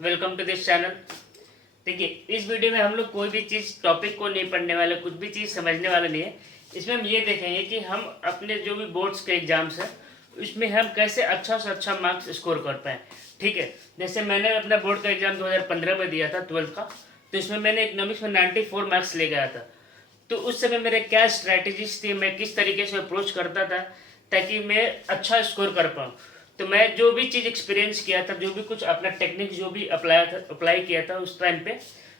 Welcome to this channel. देखिए, इस video में हम लोग कोई भी चीज़ टॉपिक को नहीं पढ़ने वाले, कुछ भी चीज़ समझने वाला नहीं है। इसमें हम ये देखेंगे कि हम अपने जो भी बोर्ड्स के एग्जाम्स हैं उसमें हम कैसे अच्छा से अच्छा मार्क्स स्कोर कर पाएँ। ठीक है, जैसे मैंने अपना बोर्ड का एग्ज़ाम 2015 में दिया था 12th का, तो इसमें मैंने इकोनॉमिक्स में 94 मार्क्स ले गया था। तो उस समय मेरे क्या स्ट्रैटेजीज थी, मैं किस तरीके से अप्रोच करता था ताकि मैं अच्छा स्कोर कर पाऊँ। तो मैं जो भी चीज़ एक्सपीरियंस किया था, जो भी कुछ अपना टेक्निक जो भी अप्लाई किया था उस टाइम पे,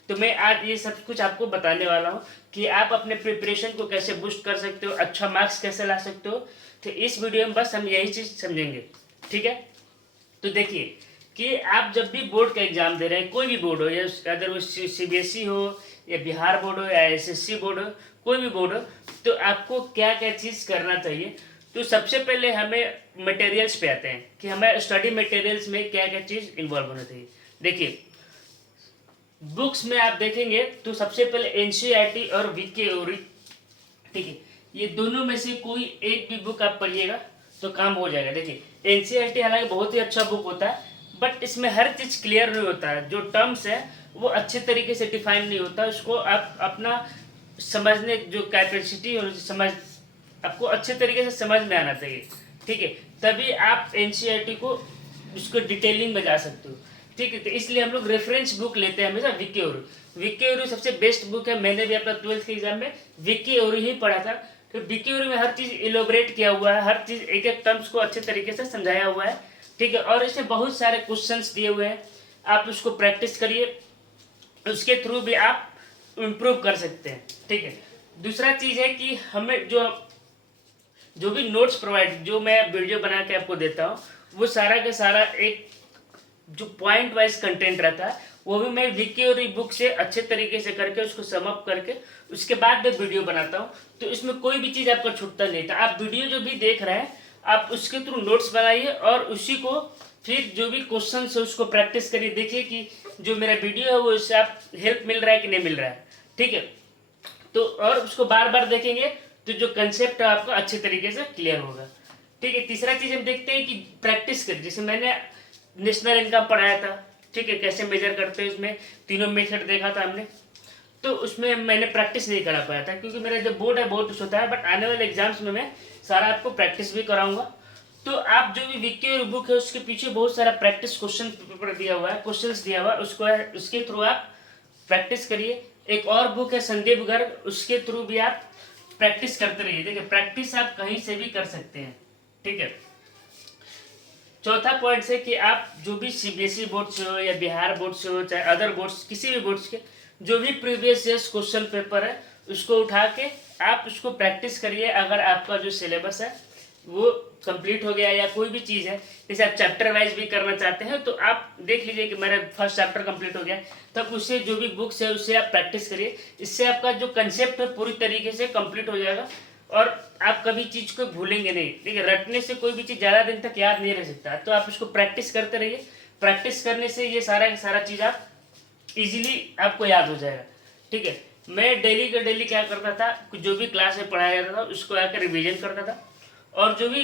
तो मैं आज ये सब कुछ आपको बताने वाला हूँ कि आप अपने प्रिपरेशन को कैसे बूस्ट कर सकते हो, अच्छा मार्क्स कैसे ला सकते हो। तो इस वीडियो में बस हम यही चीज़ समझेंगे। ठीक है, तो देखिए कि आप जब भी बोर्ड का एग्ज़ाम दे रहे हैं, कोई भी बोर्ड हो, या अगर वो CBSE हो या बिहार बोर्ड हो या SSC बोर्ड हो, कोई भी बोर्ड हो, तो आपको क्या क्या चीज़ करना चाहिए। तो सबसे पहले हमें मटेरियल्स पे आते हैं कि हमें स्टडी मटेरियल्स में क्या क्या चीज़ इन्वॉल्व होना चाहिए। देखिए, बुक्स में आप देखेंगे तो सबसे पहले NCERT और VK और, ठीक है, ये दोनों में से कोई एक भी बुक आप पढ़िएगा तो काम हो जाएगा। देखिए, NCERT हालांकि बहुत ही अच्छा बुक होता है, बट इसमें हर चीज़ क्लियर नहीं होता है। जो टर्म्स है वो अच्छे तरीके से डिफाइन नहीं होता, उसको आप अपना समझने जो कैपेसिटी और समझ आपको अच्छे तरीके से समझ में आना चाहिए। ठीक है, तभी आप NCERT को उसको डिटेलिंग में जा सकते हो। ठीक है, तो इसलिए हम लोग रेफरेंस बुक लेते हैं हमेशा विक्की ओरू सबसे बेस्ट बुक है। मैंने भी अपना 12th के एग्जाम में विक्की ओरू ही पढ़ा था। तो विक्की ओरू में हर चीज़ इलोबरेट किया हुआ है, हर चीज़ एक एक टर्म्स को अच्छे तरीके से समझाया हुआ है। ठीक है, और इसमें बहुत सारे क्वेश्चंस दिए हुए हैं, आप उसको प्रैक्टिस करिए, उसके थ्रू भी आप इम्प्रूव कर सकते हैं। ठीक है, दूसरा चीज़ है कि हमें जो भी नोट्स प्रोवाइड, जो मैं वीडियो बना के आपको देता हूँ, वो सारा का सारा एक जो पॉइंट वाइज कंटेंट रहता है वो भी मैं विकी और बुक से अच्छे तरीके से करके उसको सम अप करके उसके बाद मैं वीडियो बनाता हूँ। तो इसमें कोई भी चीज़ आपका छूटता नहीं था। आप वीडियो जो भी देख रहे हैं आप उसके थ्रू नोट्स बनाइए और उसी को फिर जो भी क्वेश्चन है उसको प्रैक्टिस करिए। देखिए कि जो मेरा वीडियो है वो इससे आप हेल्प मिल रहा है कि नहीं मिल रहा है। ठीक है, तो और उसको बार बार देखेंगे तो जो कंसेप्ट है आपको अच्छे तरीके से क्लियर होगा। ठीक है, तीसरा चीज़ हम देखते हैं कि प्रैक्टिस करिए। जैसे मैंने नेशनल इनकम पढ़ाया था, ठीक है, कैसे मेजर करते हैं उसमें तीनों मेथड देखा था हमने। तो उसमें मैंने प्रैक्टिस नहीं करा पाया था क्योंकि मेरा जो बोर्ड है बहुत कुछ होता है, बट आने वाले एग्जाम्स में मैं सारा आपको प्रैक्टिस भी कराऊंगा। तो आप जो भी विक्की और बुक है उसके पीछे बहुत सारा प्रैक्टिस क्वेश्चन पेपर दिया हुआ है, क्वेश्चंस दिया हुआ है, उसके थ्रू आप प्रैक्टिस करिए। एक और बुक है संदीप गर्ग, उसके थ्रू भी आप प्रैक्टिस करते रहिए। देखिए, प्रैक्टिस आप कहीं से भी कर सकते हैं। ठीक है, चौथा पॉइंट है कि आप जो भी CBSE बोर्ड से हो या बिहार बोर्ड से हो चाहे अदर बोर्ड्स, किसी भी बोर्ड्स के जो भी प्रीवियस ईयर्स क्वेश्चन पेपर है उसको उठा के आप उसको प्रैक्टिस करिए। अगर आपका जो सिलेबस है वो कंप्लीट हो गया या कोई भी चीज़ है, जैसे आप चैप्टर वाइज भी करना चाहते हैं तो आप देख लीजिए कि मेरा फर्स्ट चैप्टर कंप्लीट हो गया, तब उससे जो भी बुक्स है उससे आप प्रैक्टिस करिए। इससे आपका जो कंसेप्ट है पूरी तरीके से कंप्लीट हो जाएगा और आप कभी चीज़ को भूलेंगे नहीं। देखिए, रटने से कोई भी चीज़ ज़्यादा दिन तक याद नहीं रह सकता, तो आप इसको प्रैक्टिस करते रहिए। प्रैक्टिस करने से ये सारा चीज़ आप इजीली आपको याद हो जाएगा। ठीक है, मैं डेली का डेली क्या करता था, जो भी क्लास में पढ़ाया जाता था उसको आकर रिवीजन करता था, और जो भी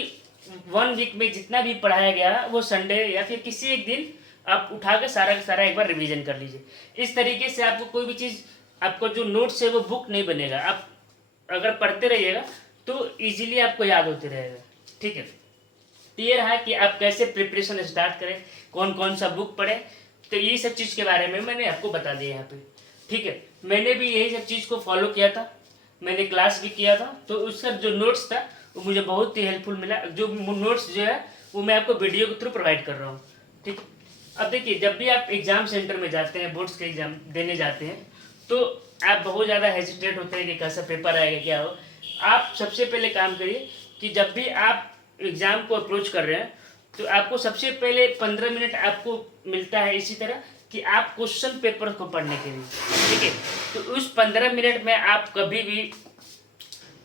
1 वीक में जितना भी पढ़ाया गया वो संडे या फिर किसी एक दिन आप उठा के सारा का सारा एक बार रिवीजन कर लीजिए। इस तरीके से आपको कोई भी चीज़, आपको जो नोट्स है वो बुक नहीं बनेगा, आप अगर पढ़ते रहिएगा तो इजीली आपको याद होते रहेगा। ठीक है, तो ये रहा कि आप कैसे प्रिपरेशन स्टार्ट करें, कौन कौन सा बुक पढ़ें, तो ये सब चीज़ के बारे में मैंने आपको बता दिया यहाँ पे। ठीक है, मैंने भी यही सब चीज़ को फॉलो किया था, मैंने क्लास भी किया था, तो उसका जो नोट्स था वो मुझे बहुत ही हेल्पफुल मिला। जो नोट्स जो है वो मैं आपको वीडियो के थ्रू प्रोवाइड कर रहा हूँ। ठीक, अब देखिए, जब भी आप एग्ज़ाम सेंटर में जाते हैं, बोर्ड्स के एग्ज़ाम देने जाते हैं, तो आप बहुत ज़्यादा हेजिटेट होते हैं कि कैसा पेपर आएगा क्या हो। आप सबसे पहले काम करिए कि जब भी आप एग्ज़ाम को अप्रोच कर रहे हैं तो आपको सबसे पहले 15 मिनट आपको मिलता है इसी तरह कि आप क्वेश्चन पेपर को पढ़ने के लिए। ठीक है, तो उस 15 मिनट में आप कभी भी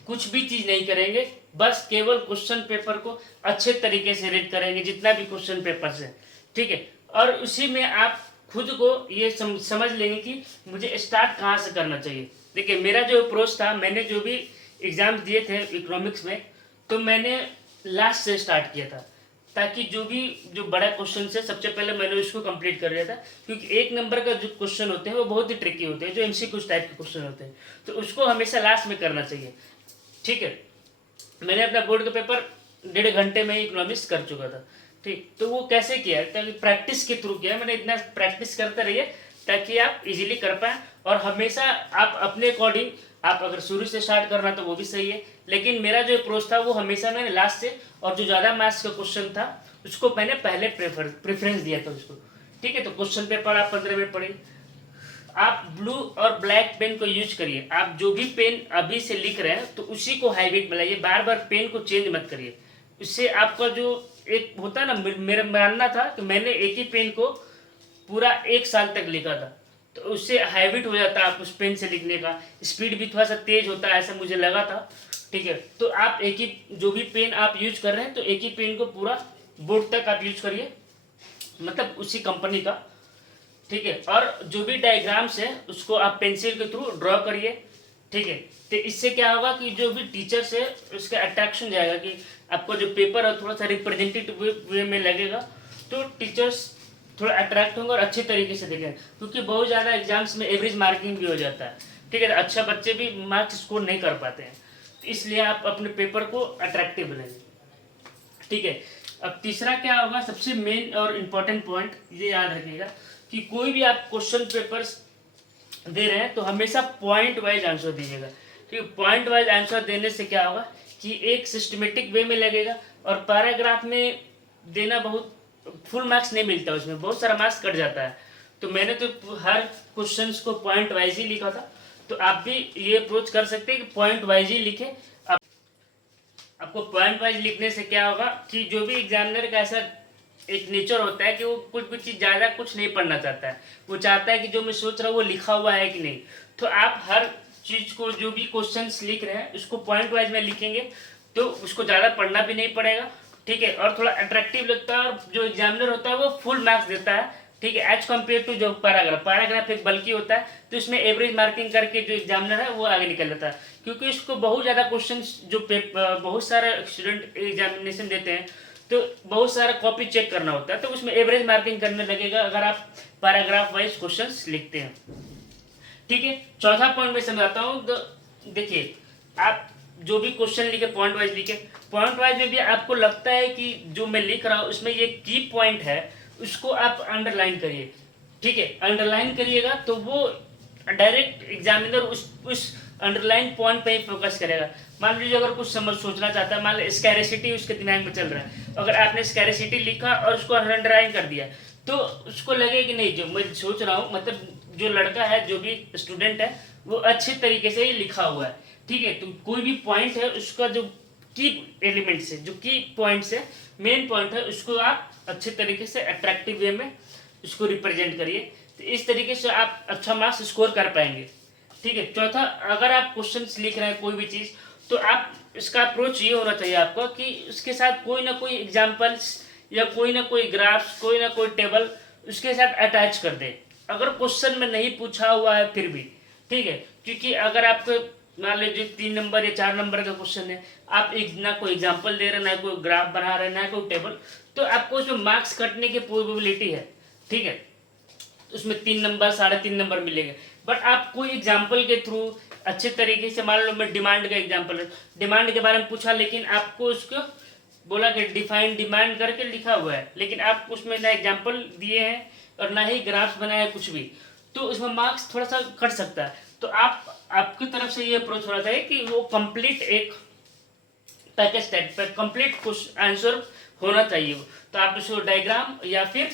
कुछ भी चीज़ नहीं करेंगे, बस केवल क्वेश्चन पेपर को अच्छे तरीके से रीड करेंगे, जितना भी क्वेश्चन पेपर है। ठीक है, और उसी में आप खुद को ये समझ लेंगे कि मुझे स्टार्ट कहाँ से करना चाहिए। देखिए, मेरा जो अप्रोच था, मैंने जो भी एग्ज़ाम्स दिए थे इकोनॉमिक्स में, तो मैंने लास्ट से स्टार्ट किया था। ताकि जो बड़ा क्वेश्चन है सबसे पहले मैंने उसको कंप्लीट कर लिया था, क्योंकि 1 नंबर का जो क्वेश्चन होते हैं वो बहुत ही ट्रिकी होते हैं, जो एमसीक्यू टाइप के क्वेश्चन होते हैं, तो उसको हमेशा लास्ट में करना चाहिए। ठीक है, मैंने अपना बोर्ड का पेपर 1.5 घंटे में ही इकोनॉमिक्स कर चुका था। ठीक, तो वो कैसे किया, ताकि प्रैक्टिस के थ्रू किया मैंने। इतना प्रैक्टिस करते रहिए ताकि आप इजीली कर पाएँ, और हमेशा आप अपने अकॉर्डिंग, आप अगर शुरू से स्टार्ट करना तो वो भी सही है, लेकिन मेरा जो अप्रोच था वो हमेशा मैंने लास्ट से, और जो ज़्यादा मैथ्स का क्वेश्चन था उसको मैंने पहले प्रेफरेंस दिया था उसको। ठीक है, तो क्वेश्चन पेपर आप 15 मिनट पढ़िए। आप ब्लू और ब्लैक पेन को यूज करिए। आप जो भी पेन अभी से लिख रहे हैं तो उसी को हाईलाइट बनाइए, बार बार पेन को चेंज मत करिए। इससे आपका जो एक होता है ना, मेरा मानना था कि मैंने एक ही पेन को पूरा 1 साल तक लिखा था, तो उससे हैबिट हो जाता है आप उस पेन से लिखने का, स्पीड भी थोड़ा सा तेज होता है, ऐसा मुझे लगा था। ठीक है, तो आप एक ही जो भी पेन आप यूज कर रहे हैं तो एक ही पेन को पूरा बोर्ड तक आप यूज करिए, मतलब उसी कंपनी का। ठीक है, और जो भी डायग्राम्स है उसको आप पेंसिल के थ्रू ड्रॉ करिए। ठीक है, तो इससे क्या होगा कि जो भी टीचर्स है उसका अट्रैक्शन जाएगा, कि आपका जो पेपर है थोड़ा सा रिप्रेजेंटेटिव वे में लगेगा, तो टीचर्स थोड़ा अट्रैक्ट होंगे और अच्छे तरीके से देखेंगे, क्योंकि बहुत ज़्यादा एग्जाम्स में एवरेज मार्किंग भी हो जाता है। ठीक है, तो अच्छा बच्चे भी मार्क्स स्कोर नहीं कर पाते हैं, तो इसलिए आप अपने पेपर को अट्रैक्टिव बनाइए। ठीक है, अब तीसरा क्या होगा, सबसे मेन और इम्पोर्टेंट पॉइंट ये याद रखिएगा कि कोई भी आप क्वेश्चन पेपर्स दे रहे हैं तो हमेशा पॉइंट वाइज आंसर दीजिएगा। ठीक है, पॉइंट वाइज आंसर देने से क्या होगा कि एक सिस्टमेटिक वे में लगेगा, और पैराग्राफ में देना बहुत फुल मार्क्स नहीं मिलता, उसमें बहुत सारा मार्क्स कट जाता है। तो मैंने तो हर क्वेश्चंस को पॉइंट वाइज ही लिखा था, तो आप भी ये अप्रोच कर सकते हैं कि पॉइंट वाइज ही लिखें। आपको पॉइंट वाइज लिखने से क्या होगा कि जो भी एग्जामिनर का ऐसा एक नेचर होता है कि वो कुछ चीज़ ज़्यादा कुछ नहीं पढ़ना चाहता है, वो चाहता है कि जो मैं सोच रहा हूँ वो लिखा हुआ है कि नहीं। तो आप हर चीज़ को, जो भी क्वेश्चंस लिख रहे हैं उसको पॉइंट वाइज में लिखेंगे तो उसको ज़्यादा पढ़ना भी नहीं पड़ेगा। ठीक है, और थोड़ा अट्रैक्टिव लगता है, और जो एग्जामिनर होता है वो फुल मार्क्स देता है। ठीक है, एज कम्पेयर टू जो पैराग्राफ एक बल्कि होता है, तो इसमें एवरेज मार्किंग करके जो एग्जामिनर है वो आगे निकल जाता है, क्योंकि इसको बहुत ज़्यादा क्वेश्चन जो बहुत सारे स्टूडेंट एग्जामिनेशन देते हैं तो बहुत सारा कॉपी चेक करना होता है, तो उसमें एवरेज मार्किंग करने लगेगा अगर आप पैराग्राफ वाइज क्वेश्चंस लिखते हैं। ठीक है, चौथा पॉइंट मैं समझाता हूँ। तो देखिए, आप जो भी क्वेश्चन लिखे पॉइंट वाइज लिखे, पॉइंट वाइज में भी आपको लगता है कि जो मैं लिख रहा हूँ उसमें ये की पॉइंट है, उसको आप अंडरलाइन करिए। ठीक है, अंडरलाइन करिएगा तो वो डायरेक्ट एग्जामिनर उस अंडरलाइन पॉइंट पे ही फोकस करेगा। मान लीजिए अगर कुछ समझ सोचना चाहता है, मान लीजिए स्कैरेसिटी उसके दिमाग में चल रहा है, अगर आपने स्कैरेसिटी लिखा और उसको अंडरलाइन कर दिया तो उसको लगे कि नहीं, जो मैं सोच रहा हूँ, मतलब जो लड़का है, जो भी स्टूडेंट है, वो अच्छे तरीके से ही लिखा हुआ है। ठीक है, तो कोई भी पॉइंट है उसका जो की एलिमेंट्स है, जो की पॉइंट्स है, मेन पॉइंट है, उसको आप अच्छे तरीके से अट्रैक्टिव वे में उसको रिप्रेजेंट करिए, तो इस तरीके से आप अच्छा मार्क्स स्कोर कर पाएंगे। ठीक है, चौथा, अगर आप क्वेश्चंस लिख रहे हैं कोई भी चीज़, तो आप इसका अप्रोच ये होना चाहिए आपको कि उसके साथ कोई ना कोई एग्जाम्पल्स या कोई ना कोई ग्राफ्स, कोई ना कोई टेबल उसके साथ अटैच कर दे, अगर क्वेश्चन में नहीं पूछा हुआ है फिर भी। ठीक है, क्योंकि अगर आपको मान लीजिए 3 नंबर या 4 नंबर का क्वेश्चन है, आप एक ना कोई एग्जाम्पल दे रहे हैं, ना कोई ग्राफ बना रहे हैं, ना कोई टेबल, तो आपको उसमें मार्क्स कटने की प्रोबेबिलिटी है। ठीक है, उसमें 3 नंबर 3.5 नंबर मिलेंगे। बट आप कोई एग्जाम्पल के थ्रू अच्छे तरीके से, मान लो मैं डिमांड का एग्जाम्पल है, डिमांड के बारे में पूछा, लेकिन आपको उसको बोला कि डिफाइन डिमांड करके लिखा हुआ है, लेकिन आप उसमें ना एग्जाम्पल दिए हैं और ना ही ग्राफ्स बनाए कुछ भी, तो उसमें मार्क्स थोड़ा सा कट सकता है। तो आपकी तरफ से ये अप्रोच होना चाहिए कि वो कंप्लीट एक पैकेज टाइप पर कंप्लीट आंसर होना चाहिए। तो आप उसको डायग्राम या फिर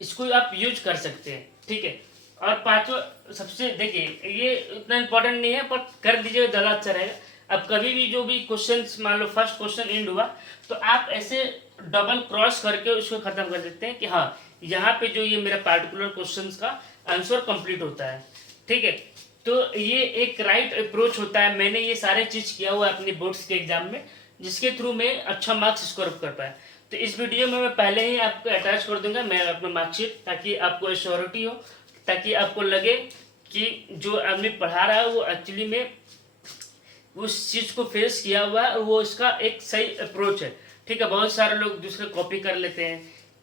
इसको आप यूज कर सकते हैं। ठीक है, और पांचवा, सबसे देखिए ये उतना इम्पोर्टेंट नहीं है, पर कर दीजिएगा ज़्यादा अच्छा रहेगा। अब कभी भी जो भी क्वेश्चंस, मान लो फर्स्ट क्वेश्चन एंड हुआ, तो आप ऐसे डबल क्रॉस करके उसको ख़त्म कर देते हैं कि हाँ, यहाँ पे जो ये मेरा पार्टिकुलर क्वेश्चंस का आंसर कंप्लीट होता है। ठीक है, तो ये एक राइट अप्रोच होता है। मैंने ये सारे चीज़ किया हुआ है अपने बोर्ड्स के एग्जाम में, जिसके थ्रू मैं अच्छा मार्क्स स्कोर कर पाया। तो इस वीडियो में मैं पहले ही आपको अटैच कर दूंगा मैं अपना मार्कशीट, ताकि आपको श्योरिटी हो, ताकि आपको लगे कि जो आदमी पढ़ा रहा है वो एक्चुअली में उस चीज़ को फेस किया हुआ है और वो इसका एक सही अप्रोच है। ठीक है। बहुत सारे लोग दूसरे कॉपी कर लेते हैं,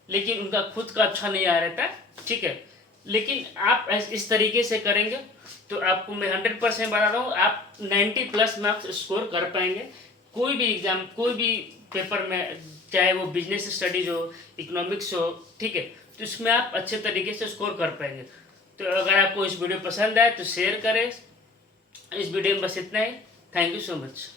लेकिन उनका खुद का अच्छा नहीं आ रहता, ठीक है। लेकिन आप इस तरीके से करेंगे तो आपको मैं 100% बता रहा हूँ, आप 90+ मार्क्स स्कोर कर पाएंगे कोई भी एग्ज़ाम, कोई भी पेपर में, चाहे वो बिजनेस स्टडीज हो, इकोनॉमिक्स हो, ठीक है। तो इसमें आप अच्छे तरीके से स्कोर कर पाएंगे। तो अगर आपको इस वीडियो पसंद आए तो शेयर करें। इस वीडियो में बस इतना ही। Thank you so much.